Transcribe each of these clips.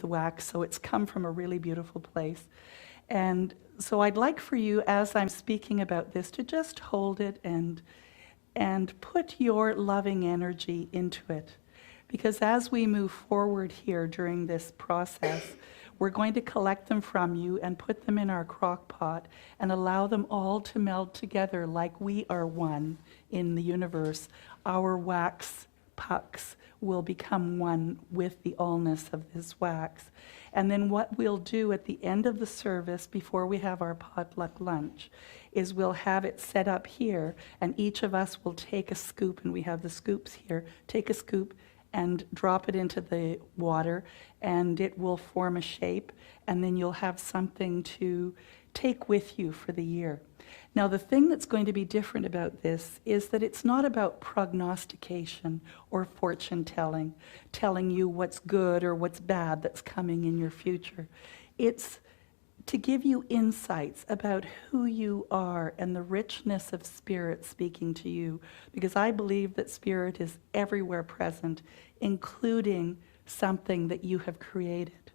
the wax, so it's come from a really beautiful place. And so I'd like for you, as I'm speaking about this, to just hold it and put your loving energy into it. Because as we move forward here during this process, we're going to collect them from you and put them in our crock pot and allow them all to meld together like we are one in the universe. Our wax pucks will become one with the allness of this wax. And then what we'll do at the end of the service, before we have our potluck lunch, is we'll have it set up here, and each of us will take a scoop, and we have the scoops here, take a scoop and drop it into the water, and it will form a shape, and then you'll have something to take with you for the year. Now, the thing that's going to be different about this is that it's not about prognostication or fortune telling, telling you what's good or what's bad that's coming in your future. It's to give you insights about who you are and the richness of Spirit speaking to you, because I believe that Spirit is everywhere present, including something that you have created.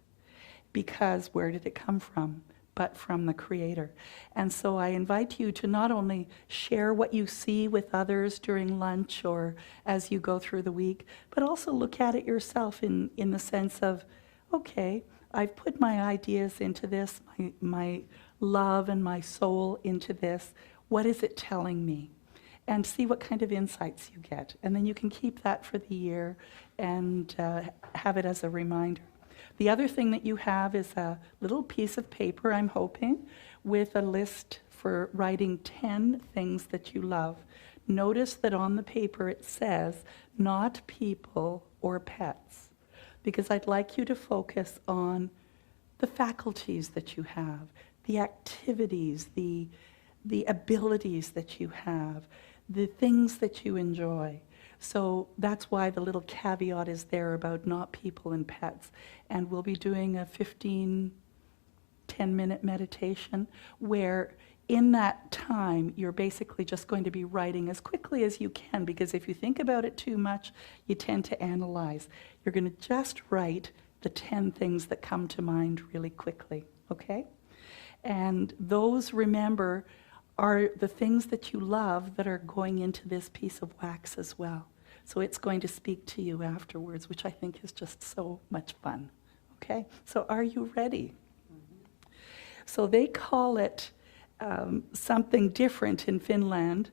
Because where did it come from? But from the Creator. And so I invite you to not only share what you see with others during lunch or as you go through the week, but also look at it yourself in the sense of, okay, I've put my ideas into this, my love and my soul into this. What is it telling me? And see what kind of insights you get. And then you can keep that for the year and have it as a reminder. The other thing that you have is a little piece of paper, I'm hoping, with a list for writing 10 things that you love. Notice that on the paper it says, not people or pets, because I'd like you to focus on the faculties that you have, the activities, the abilities that you have, the things that you enjoy. So that's why the little caveat is there about not people and pets. And we'll be doing a 10-minute meditation where in that time you're basically just going to be writing as quickly as you can, because if you think about it too much, you tend to analyze. You're going to just write the 10 things that come to mind really quickly, okay? And those, remember, are the things that you love that are going into this piece of wax as well. So it's going to speak to you afterwards, which I think is just so much fun. Okay? So are you ready? Mm-hmm. So they call it something different in Finland,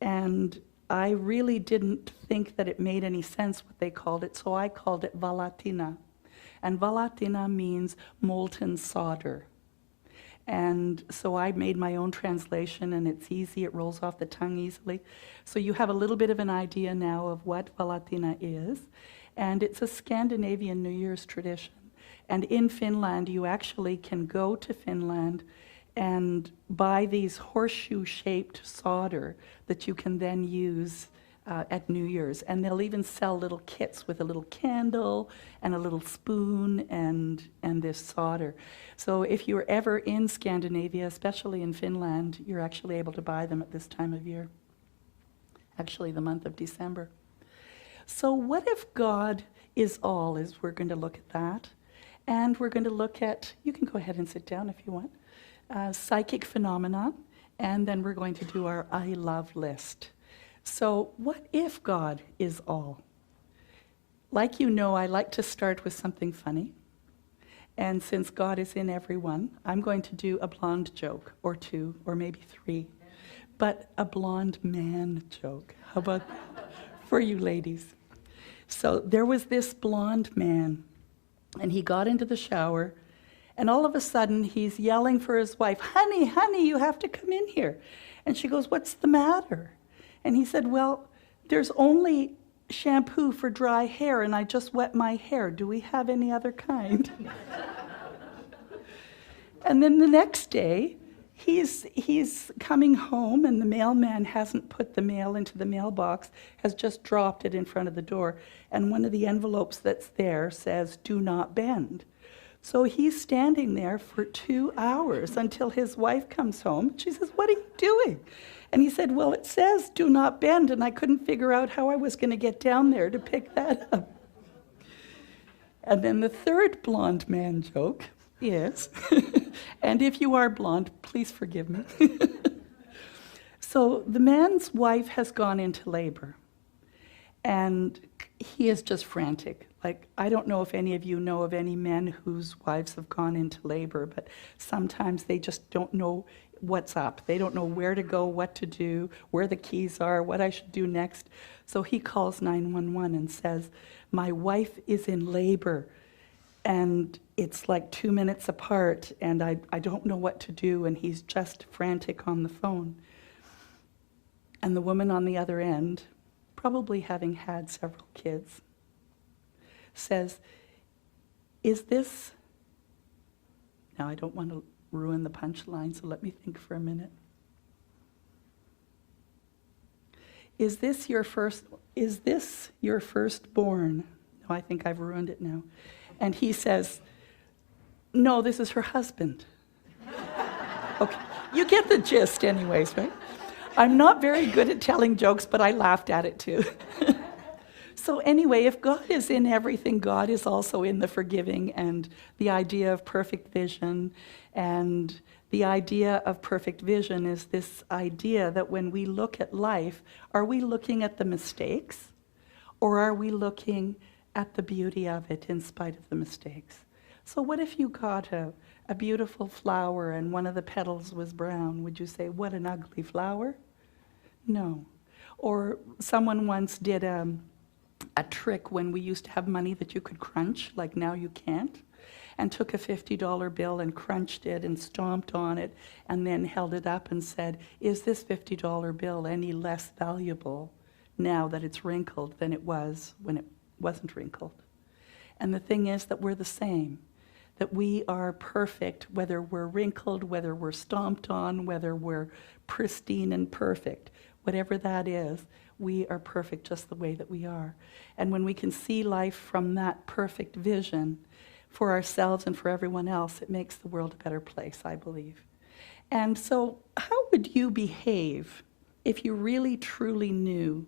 and I really didn't think that it made any sense what they called it, so I called it Vala Toni. And Vala Toni means molten solder. And so I made my own translation, and it's easy, it rolls off the tongue easily. So you have a little bit of an idea now of what Vala Toni is. And it's a Scandinavian New Year's tradition. And in Finland, you actually can go to Finland and buy these horseshoe-shaped solder that you can then use at New Year's. And they'll even sell little kits with a little candle and a little spoon and this solder. So if you're ever in Scandinavia, especially in Finland, you're actually able to buy them at this time of year. Actually, the month of December. So what if God is all, is we're going to look at that. And we're going to look at, you can go ahead and sit down if you want, psychic phenomena. And then we're going to do our I love list. So what if God is all? Like you know, I like to start with something funny. And since God is in everyone, I'm going to do a blonde joke, or two, or maybe three. But a blonde man joke. How about that for you ladies? So there was this blonde man, and he got into the shower, and all of a sudden he's yelling for his wife, honey, honey, you have to come in here. And she goes, what's the matter? And he said, well, there's only shampoo for dry hair, and I just wet my hair. Do we have any other kind? And then the next day, he's coming home, and the mailman hasn't put the mail into the mailbox, has just dropped it in front of the door. And one of the envelopes that's there says, do not bend. So he's standing there for 2 hours until his wife comes home. She says, what are you doing? And he said, well, it says do not bend, and I couldn't figure out how I was going to get down there to pick that up. And then the third blonde man joke is, and if you are blonde, please forgive me. So the man's wife has gone into labor, and he is just frantic. Like, I don't know if any of you know of any men whose wives have gone into labor, but sometimes they just don't know what's up. They don't know where to go, what to do, where the keys are, what I should do next. So he calls 911 and says, my wife is in labor, and it's like 2 minutes apart, and I don't know what to do, and he's just frantic on the phone. And the woman on the other end, probably having had several kids, says, is this, now I don't want to ruin the punchline, so let me think for a minute. Is this your firstborn? No, I think I've ruined it now. And he says, no, this is her husband. Okay, you get the gist anyways, right? I'm not very good at telling jokes, but I laughed at it too. So anyway, if God is in everything, God is also in the forgiving, and the idea of perfect vision. And the idea of perfect vision is this idea that when we look at life, are we looking at the mistakes, or are we looking at the beauty of it in spite of the mistakes? So what if you got a beautiful flower and one of the petals was brown? Would you say, what an ugly flower? No. Or someone once did a trick when we used to have money that you could crunch, like now you can't, and took a $50 bill and crunched it and stomped on it and then held it up and said, is this $50 bill any less valuable now that it's wrinkled than it was when it wasn't wrinkled? And the thing is that we're the same, that we are perfect, whether we're wrinkled, whether we're stomped on, whether we're pristine and perfect, whatever that is, we are perfect just the way that we are. And when we can see life from that perfect vision for ourselves and for everyone else, it makes the world a better place, I believe. And so how would you behave if you really truly knew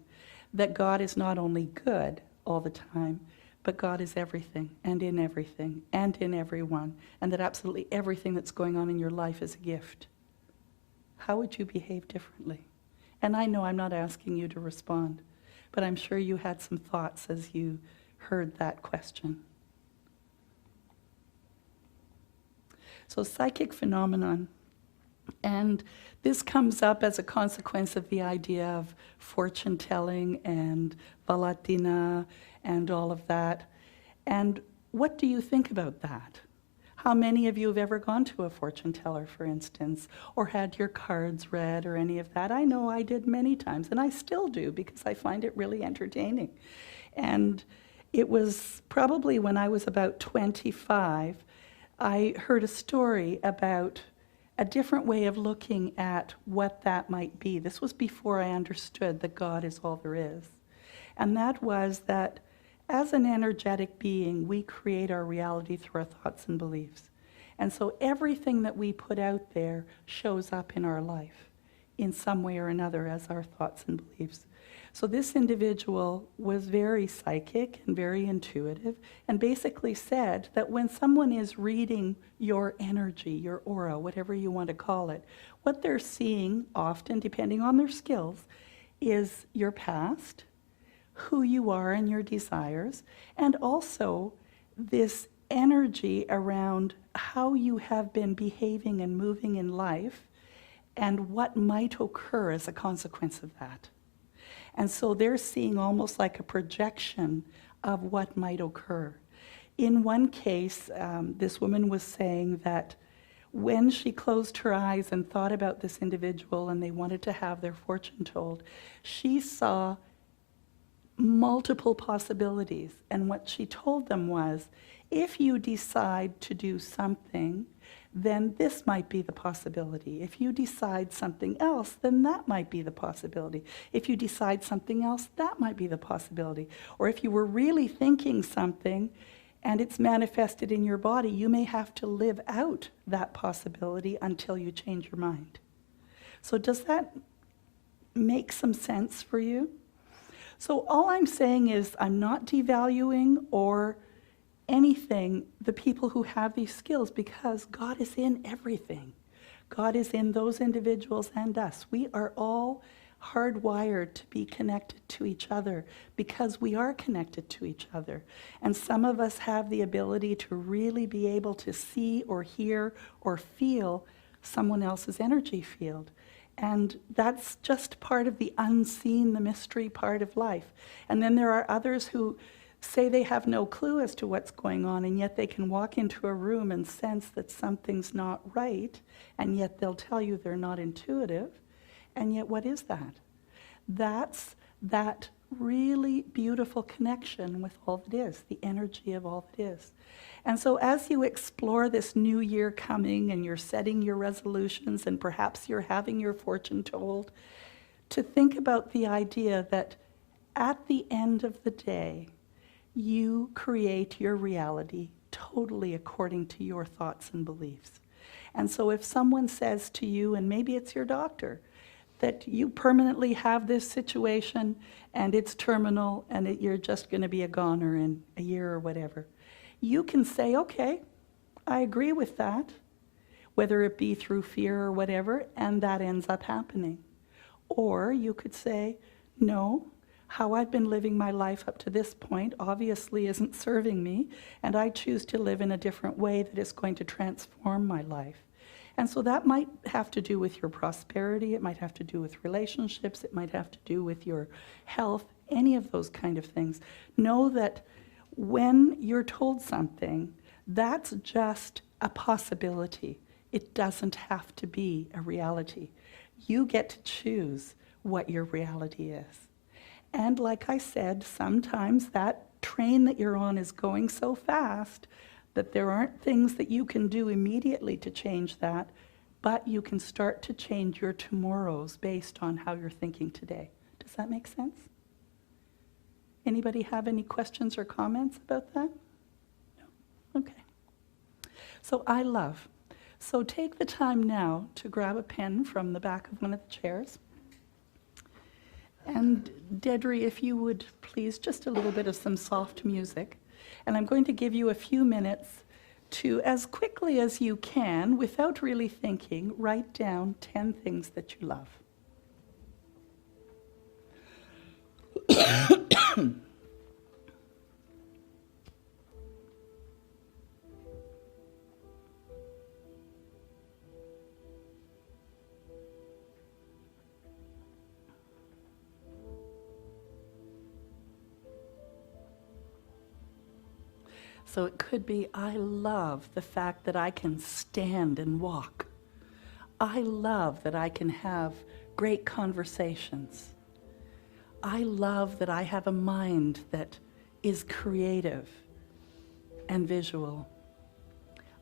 that God is not only good all the time, but God is everything and in everyone, and that absolutely everything that's going on in your life is a gift? How would you behave differently? And I know I'm not asking you to respond, but I'm sure you had some thoughts as you heard that question. So psychic phenomenon, and this comes up as a consequence of the idea of fortune telling and Vala Toni and all of that. And what do you think about that? How many of you have ever gone to a fortune teller, for instance, or had your cards read or any of that? I know I did many times, and I still do because I find it really entertaining. And it was probably when I was about 25, I heard a story about a different way of looking at what that might be. This was before I understood that God is all there is. And that was that as an energetic being, we create our reality through our thoughts and beliefs. And so everything that we put out there shows up in our life in some way or another as our thoughts and beliefs. So this individual was very psychic and very intuitive, and basically said that when someone is reading your energy, your aura, whatever you want to call it, what they're seeing often, depending on their skills, is your past, who you are and your desires, and also this energy around how you have been behaving and moving in life and what might occur as a consequence of that. And so they're seeing almost like a projection of what might occur. In one case, this woman was saying that when she closed her eyes and thought about this individual and they wanted to have their fortune told, she saw multiple possibilities. And what she told them was, if you decide to do something, then this might be the possibility. If you decide something else, then that might be the possibility. If you decide something else, that might be the possibility. Or if you were really thinking something and it's manifested in your body, you may have to live out that possibility until you change your mind. So does that make some sense for you? So all I'm saying is I'm not devaluing or anything, the people who have these skills, because God is in everything. God is in those individuals and us. We are all hardwired to be connected to each other because we are connected to each other. And some of us have the ability to really be able to see or hear or feel someone else's energy field. And that's just part of the unseen, the mystery part of life. And then there are others who say they have no clue as to what's going on, and yet they can walk into a room and sense that something's not right, and yet they'll tell you they're not intuitive. And yet, what is that? That's that really beautiful connection with all that is, the energy of all that is. And so as you explore this new year coming and you're setting your resolutions and perhaps you're having your fortune told, to think about the idea that at the end of the day, you create your reality totally according to your thoughts and beliefs. And so if someone says to you, and maybe it's your doctor, that you permanently have this situation and it's terminal and you're just going to be a goner in a year or whatever, you can say, okay, I agree with that, whether it be through fear or whatever, and that ends up happening. Or you could say, no, how I've been living my life up to this point obviously isn't serving me, and I choose to live in a different way that is going to transform my life. And so that might have to do with your prosperity, it might have to do with relationships, it might have to do with your health, any of those kind of things. Know that when you're told something, that's just a possibility. It doesn't have to be a reality. You get to choose what your reality is. And like I said, sometimes that train that you're on is going so fast that there aren't things that you can do immediately to change that, but you can start to change your tomorrows based on how you're thinking today. Does that make sense? Anybody have any questions or comments about that? No? Okay. So I love. So take the time now to grab a pen from the back of one of the chairs. And Dedri, if you would please, just a little bit of some soft music. And I'm going to give you a few minutes to, as quickly as you can, without really thinking, write down 10 things that you love. So it could be, I love the fact that I can stand and walk. I love that I can have great conversations. I love that I have a mind that is creative and visual.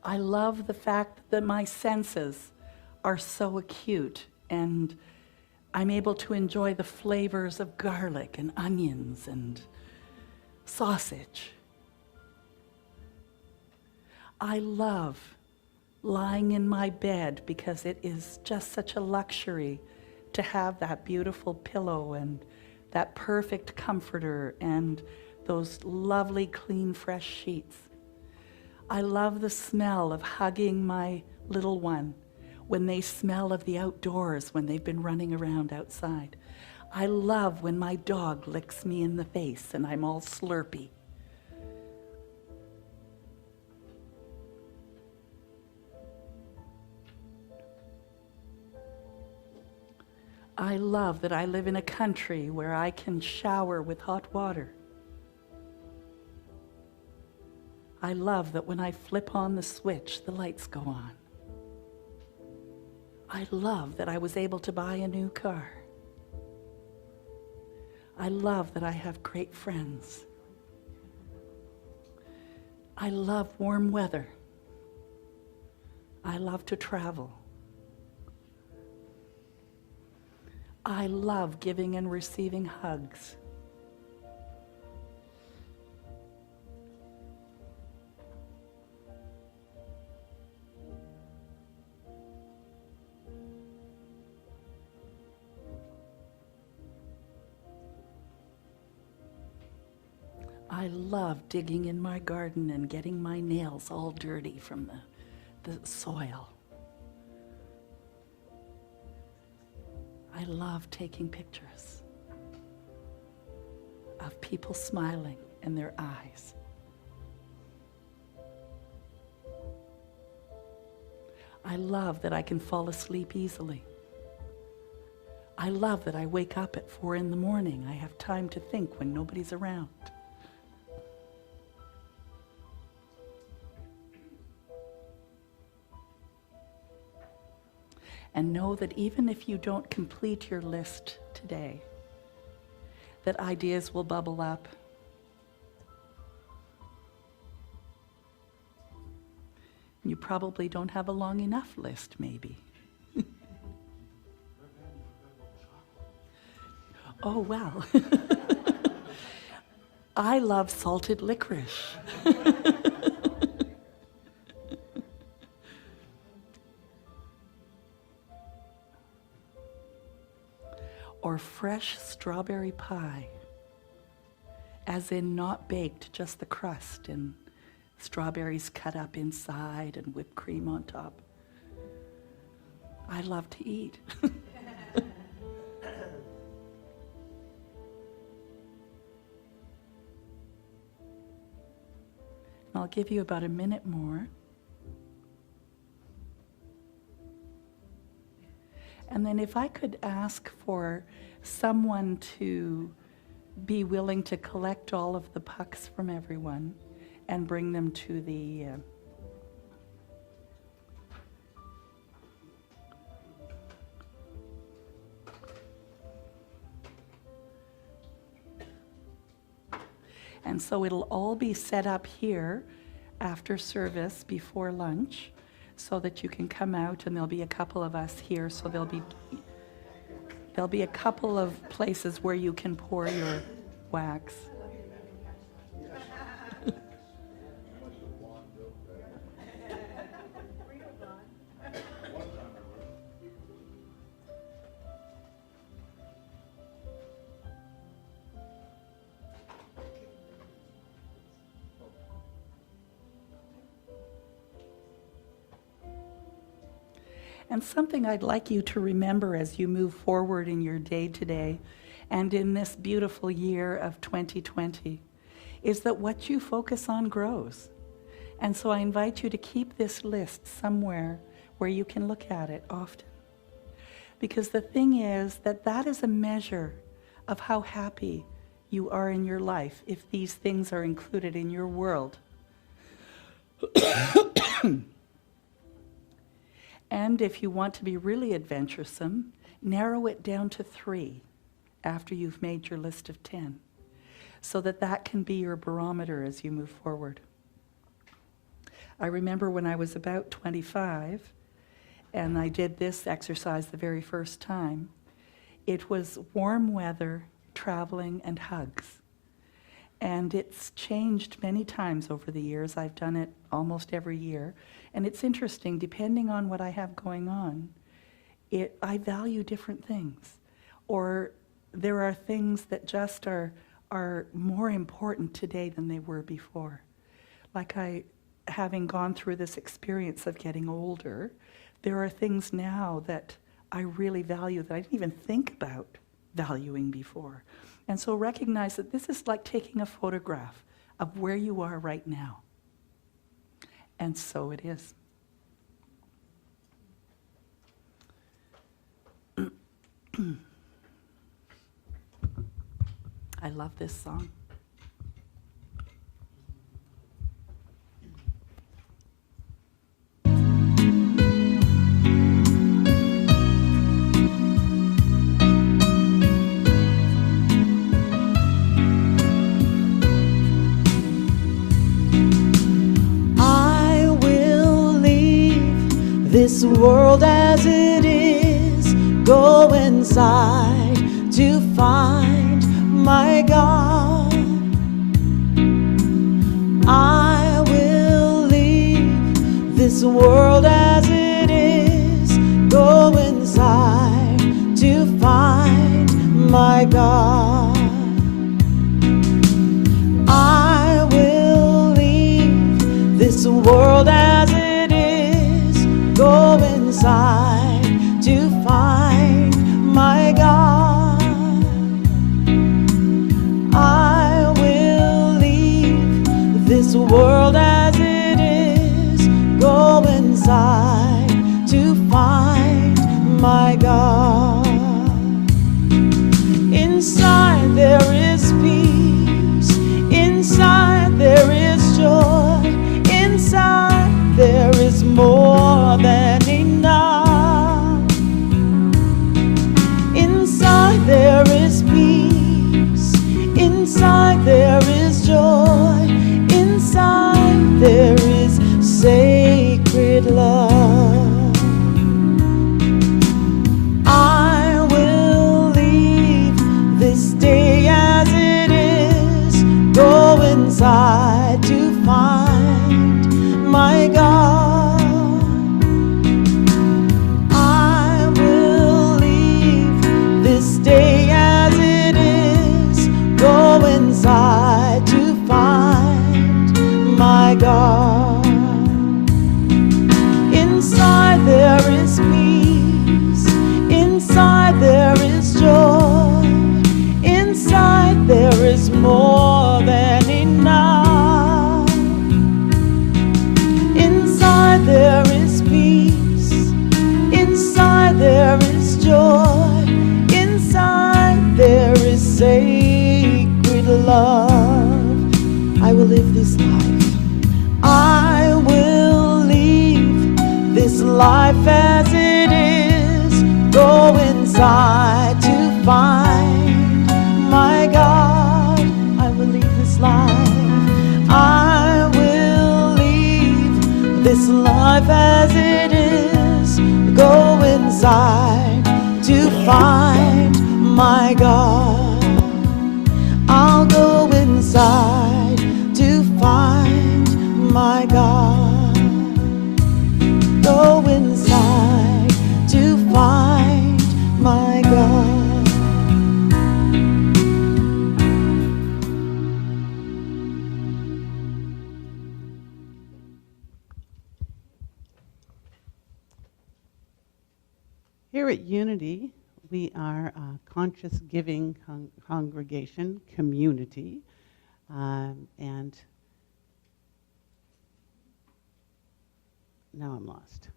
I love the fact that my senses are so acute and I'm able to enjoy the flavors of garlic and onions and sausage. I love lying in my bed because it is just such a luxury to have that beautiful pillow and that perfect comforter and those lovely, clean, fresh sheets. I love the smell of hugging my little one when they smell of the outdoors, when they've been running around outside. I love when my dog licks me in the face and I'm all slurpy. I love that I live in a country where I can shower with hot water. I love that when I flip on the switch, the lights go on. I love that I was able to buy a new car. I love that I have great friends. I love warm weather. I love to travel. I love giving and receiving hugs. I I love digging in my garden and getting my nails all dirty from the soil. I love taking pictures of people smiling in their eyes. I love that I can fall asleep easily. I love that I wake up at 4 in the morning. I have time to think when nobody's around. And know that even if you don't complete your list today, that ideas will bubble up. You probably don't have a long enough list, maybe. Oh, well. I love salted licorice. Or fresh strawberry pie, as in not baked, just the crust and strawberries cut up inside and whipped cream on top. I love to eat. I'll give you about a minute more. And then if I could ask for someone to be willing to collect all of the pucks from everyone and bring them to the and so it'll all be set up here after service before lunch, so that you can come out, and there'll be a couple of us here, so there'll be a couple of places where you can pour your wax. And something I'd like you to remember as you move forward in your day today and in this beautiful year of 2020 is that what you focus on grows. And so I invite you to keep this list somewhere where you can look at it often. Because the thing is that that is a measure of how happy you are in your life if these things are included in your world. And if you want to be really adventuresome, narrow it down to 3 after you've made your list of 10, so that that can be your barometer as you move forward. I remember when I was about 25, and I did this exercise the very first time, it was warm weather, traveling, and hugs. And it's changed many times over the years. I've done it almost every year. And it's interesting, depending on what I have going on, I value different things. Or there are things that just are more important today than they were before. Like having gone through this experience of getting older, there are things now that I really value that I didn't even think about valuing before. And so recognize that this is like taking a photograph of where you are right now. And so it is. I love this song. This world as it is, go inside to find my God. I will leave this world as it is, go inside to find my God. I sacred love. I will leave this day as it is, go inside to find my God. I will leave this day as it is, go inside to find my God. Inside there is peace, inside there is joy, inside there is more than enough. Inside there is peace, inside there is joy, inside there is sacred love. I will live this life. I will leave this life as it is, go inside to find my God. I will leave this life. I will leave this life as it is, go inside to find my God. I'll go inside to find my God. Go inside to find my God. Here at Unity, we are a conscious giving congregation community, and now I'm lost.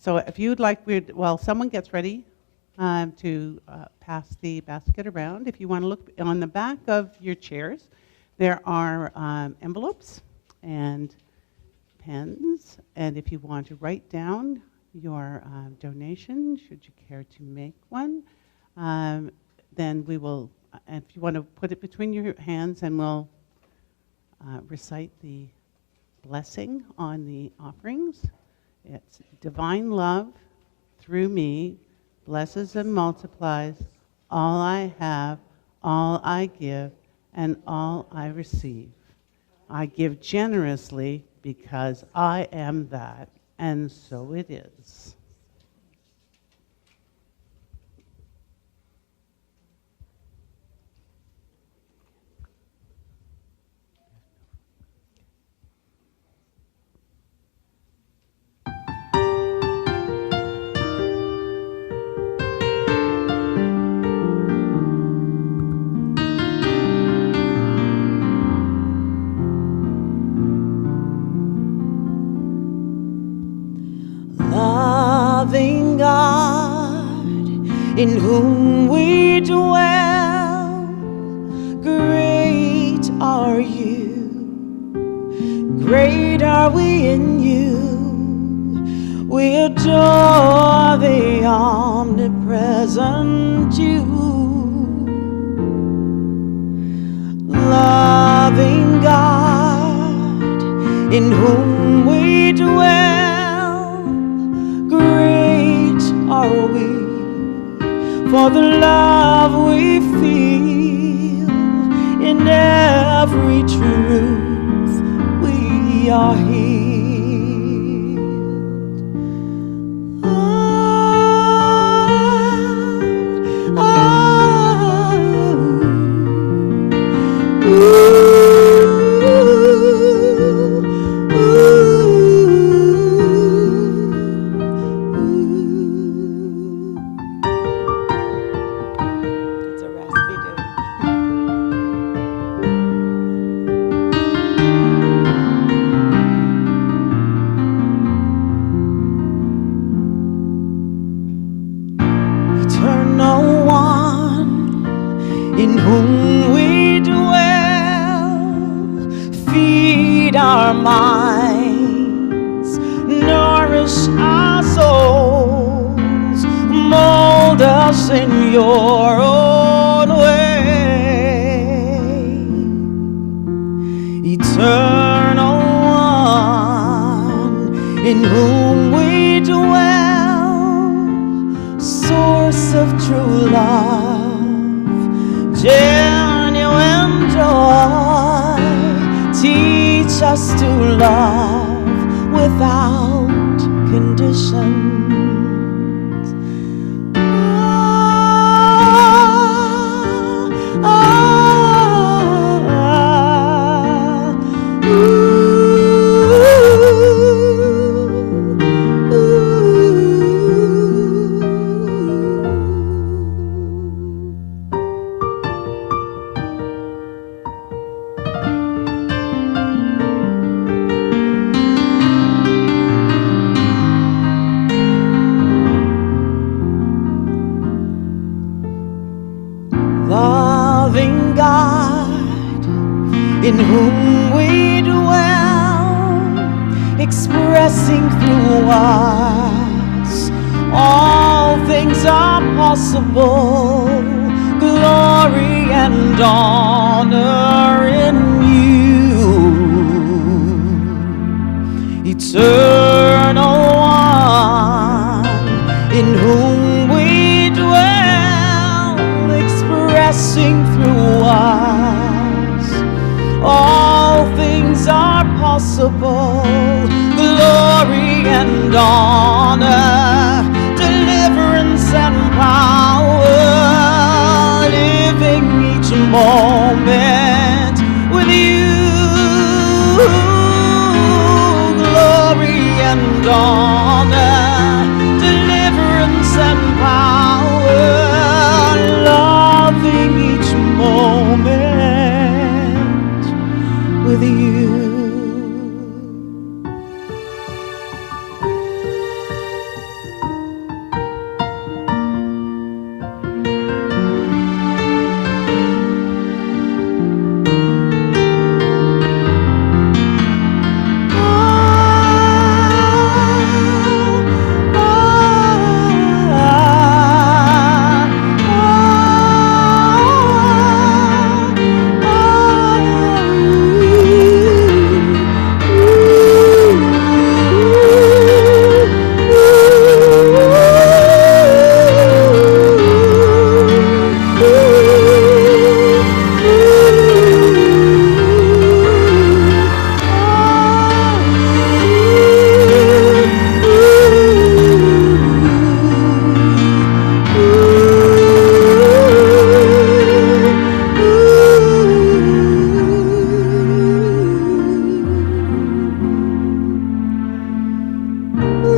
So if you'd like, while someone gets ready to pass the basket around, if you want to look on the back of your chairs, there are envelopes and pens, and if you want to write down your donation, should you care to make one, then we will, if you want to put it between your hands, and we'll recite the blessing on the offerings. It's divine love through me blesses and multiplies all I have, all I give, and all I receive. I give generously because I am that, and so it is. Loving God, in whom we dwell, great are you, great are we in you. We adore the omnipresent you. Loving God, in whom we dwell, great are we, for the love we feel. In every truth we are healed. It's a raspy day. Eternal One, in whom we dwell, feed our minds, nourish our souls, mold us in your own way. Eternal One, in whom we dwell, source of true love, genuine joy. Teach us to love without conditions. Loving God, in whom we dwell, expressing through us all things are possible. Glory and honor in you, eternal one, in whom we dwell, expressing through us all things are possible. Glory and honor, deliverance and power, living each moment with you. Glory and honor, deliverance and power, loving each moment with you.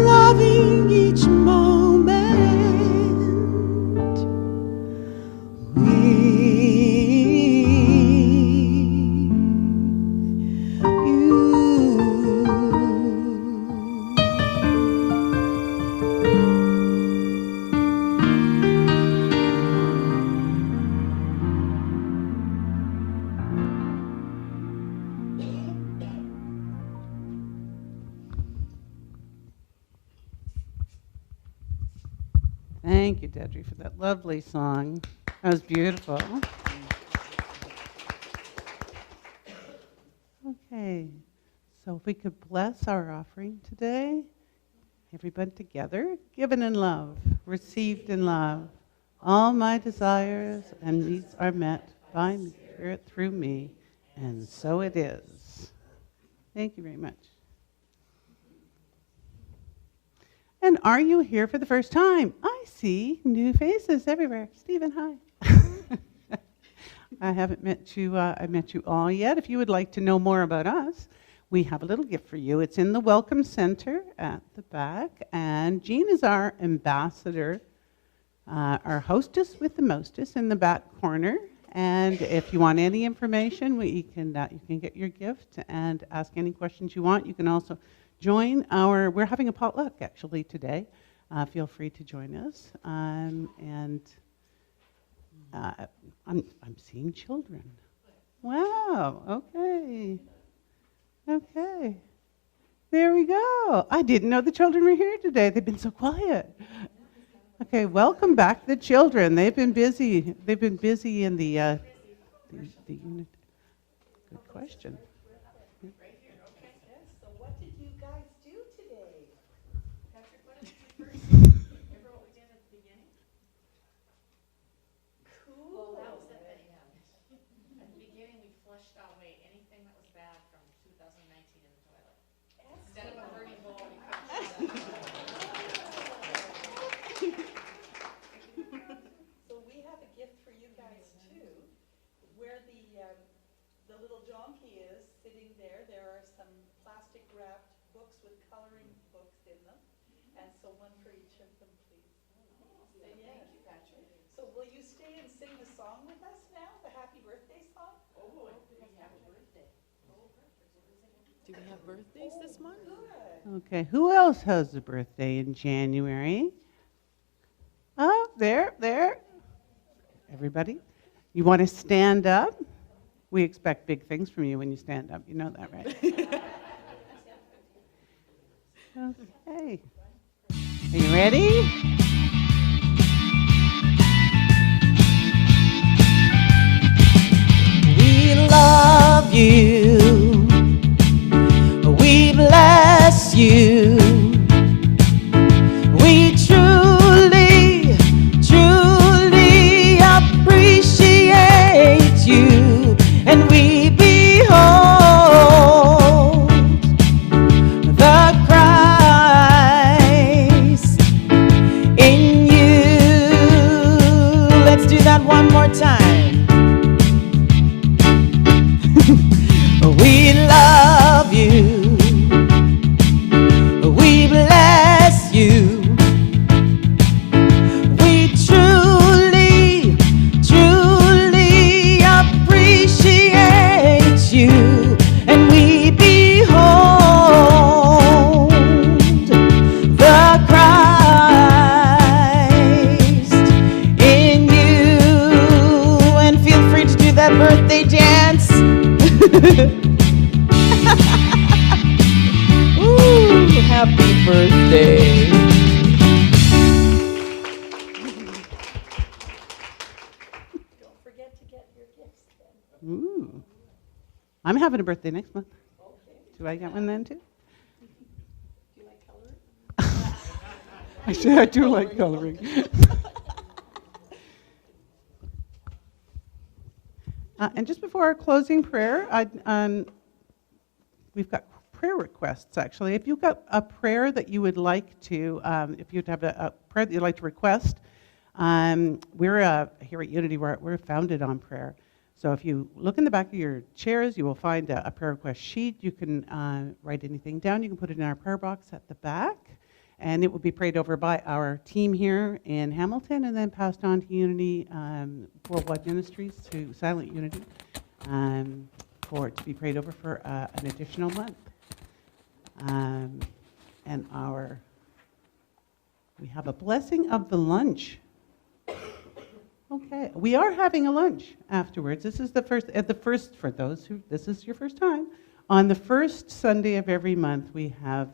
Loving each moment with Thank you, Dedry, for that lovely song. That was beautiful. Okay, so if we could bless our offering today, everyone together, given in love, received in love. All my desires and needs are met by the Spirit through me, and so it is. Thank you very much. And are you here for the first time? I see new faces everywhere. Stephen, hi. I haven't met you. I met you all yet. If you would like to know more about us, we have a little gift for you. It's in the Welcome Center at the back, and Jean is our ambassador, our hostess with the mostess in the back corner. And if you want any information, you can get your gift and ask any questions you want. You can also join we're having a potluck actually today. Feel free to join us. I'm seeing children. Wow, okay. Okay. There we go. I didn't know the children were here today. They've been so quiet. Okay, welcome back the children. They've been busy. They've been busy in the unit. Good question. So what did you guys do today? Well, that was it that, yeah. At the beginning, we flushed away anything that was bad from 2019 in the toilet. Instead of a burning bowl, we So we have a gift for you guys too. Where the little donkey is sitting there, there are some plastic wrapped books with coloring books in them. And so one for each of them, please. Thank you, Patrick. So will you stay and sing the song with us now, the happy birthday song? Oh, we have a birthday. Do we have birthdays this month? Good. Okay, who else has a birthday in January? Oh, there. Everybody? You want to stand up? We expect big things from you when you stand up. You know that, right? Okay. Are you ready? We love you. We bless you. We truly, truly appreciate you. And we behold the Christ in you. Let's do that one more time. We love you. We bless you. We truly, truly appreciate you. And we behold the Christ in you. And feel free to do that birthday dance. Ooh, happy birthday. Don't forget to get your gifts then. Ooh. I'm having a birthday next month. Do I get one then too? Do you like coloring? I say I do like coloring. And just before our closing prayer, we've got prayer requests, actually. If you've got a prayer that you would like to, if you'd have a prayer that you'd like to request, we're here at Unity, we're founded on prayer. So if you look in the back of your chairs, you will find a prayer request sheet. You can write anything down. You can put it in our prayer box at the back, and it will be prayed over by our team here in Hamilton and then passed on to Unity Worldwide Ministries, to Silent Unity, for it to be prayed over for an additional month. And we have a blessing of the lunch. Okay, we are having a lunch afterwards. This is the first for those who, this is your first time. On the first Sunday of every month, we have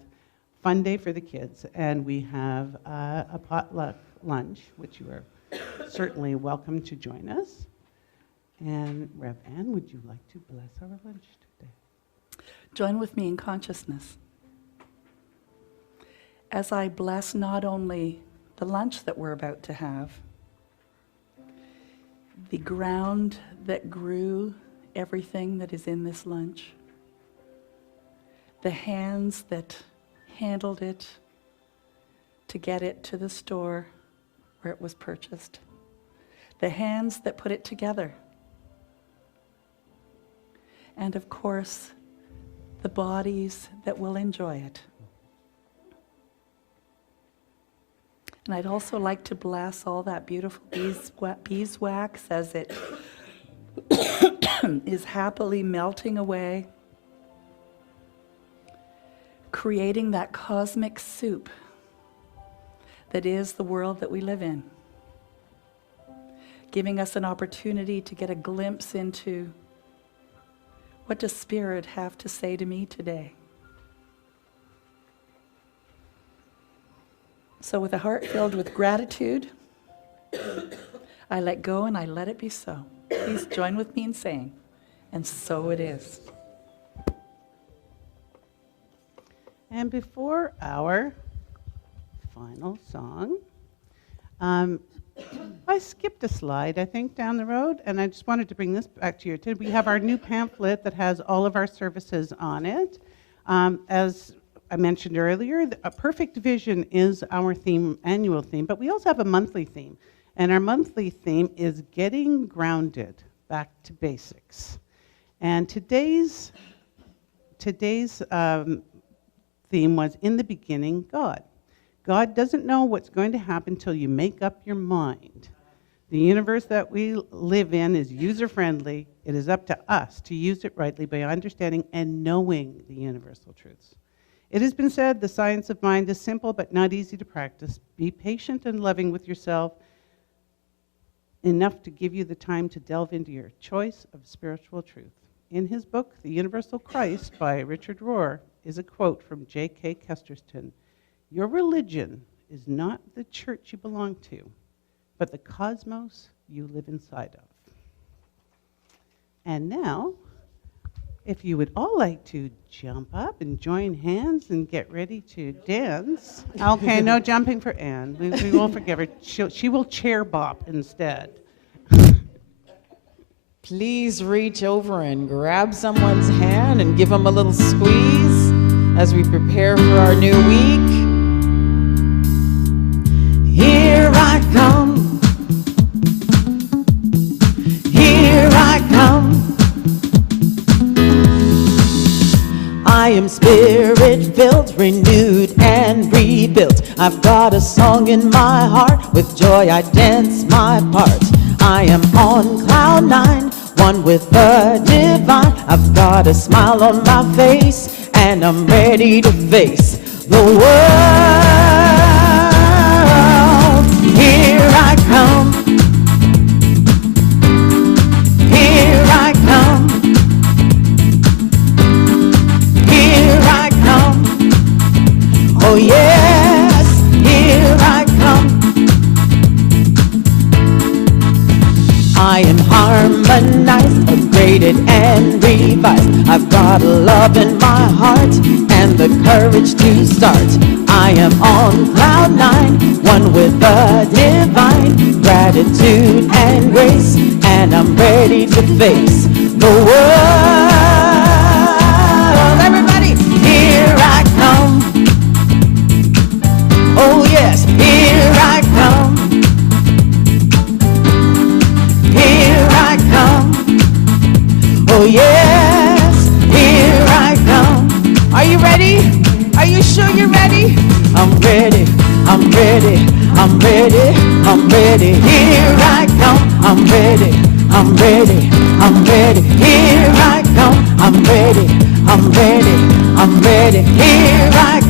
Fun Day for the kids, and we have a potluck lunch, which you are certainly welcome to join us. And Rev Ann, would you like to bless our lunch today? Join with me in consciousness as I bless not only the lunch that we're about to have, the ground that grew everything that is in this lunch, the hands that handled it to get it to the store where it was purchased, the hands that put it together, and of course, the bodies that will enjoy it. And I'd also like to bless all that beautiful beeswax as it is happily melting away, creating that cosmic soup that is the world that we live in, giving us an opportunity to get a glimpse into what does Spirit have to say to me today. So with a heart filled with gratitude, I let go and I let it be so. Please join with me in saying, and so it is. And before our final song, I skipped a slide, I think, down the road, and I just wanted to bring this back to your attention. We have our new pamphlet that has all of our services on it. As I mentioned earlier, a perfect vision is our theme, annual theme, but we also have a monthly theme. And our monthly theme is getting grounded, back to basics. And today's theme was in the beginning, God. God doesn't know what's going to happen till you make up your mind. The universe that we live in is user-friendly. It is up to us to use it rightly by understanding and knowing the universal truths. It has been said the science of mind is simple but not easy to practice. Be patient and loving with yourself, enough to give you the time to delve into your choice of spiritual truth. In his book, The Universal Christ by Richard Rohr, is a quote from J.K. Chesterton. Your religion is not the church you belong to, but the cosmos you live inside of. And now, if you would all like to jump up and join hands and get ready to dance. Okay, no jumping for Anne. We won't forgive her. She will chair bop instead. Please reach over and grab someone's hand and give them a little squeeze as we prepare for our new week. Here I come. Here I come. I am spirit-filled, renewed and rebuilt. I've got a song in my heart. With joy I dance my part. I am on cloud nine, one with the divine. I've got a smile on my face, and I'm ready to face the world. Here I come. Here I come. Here I come. Oh yes, here I come. I am harmonized, upgraded and revised. I've got love in my heart and the courage to start. I am on cloud nine, one with the divine. Gratitude and grace, and I'm ready to face the world. Everybody, here I come. Oh yes, here I come. Here I come. Oh yes, here I come. Are you ready? Are you sure you're ready? I'm ready, I'm ready, I'm ready, I'm ready. Here I come. I'm ready, I'm ready, I'm ready. Here I come. I'm ready, I'm ready, I'm ready. Here I come.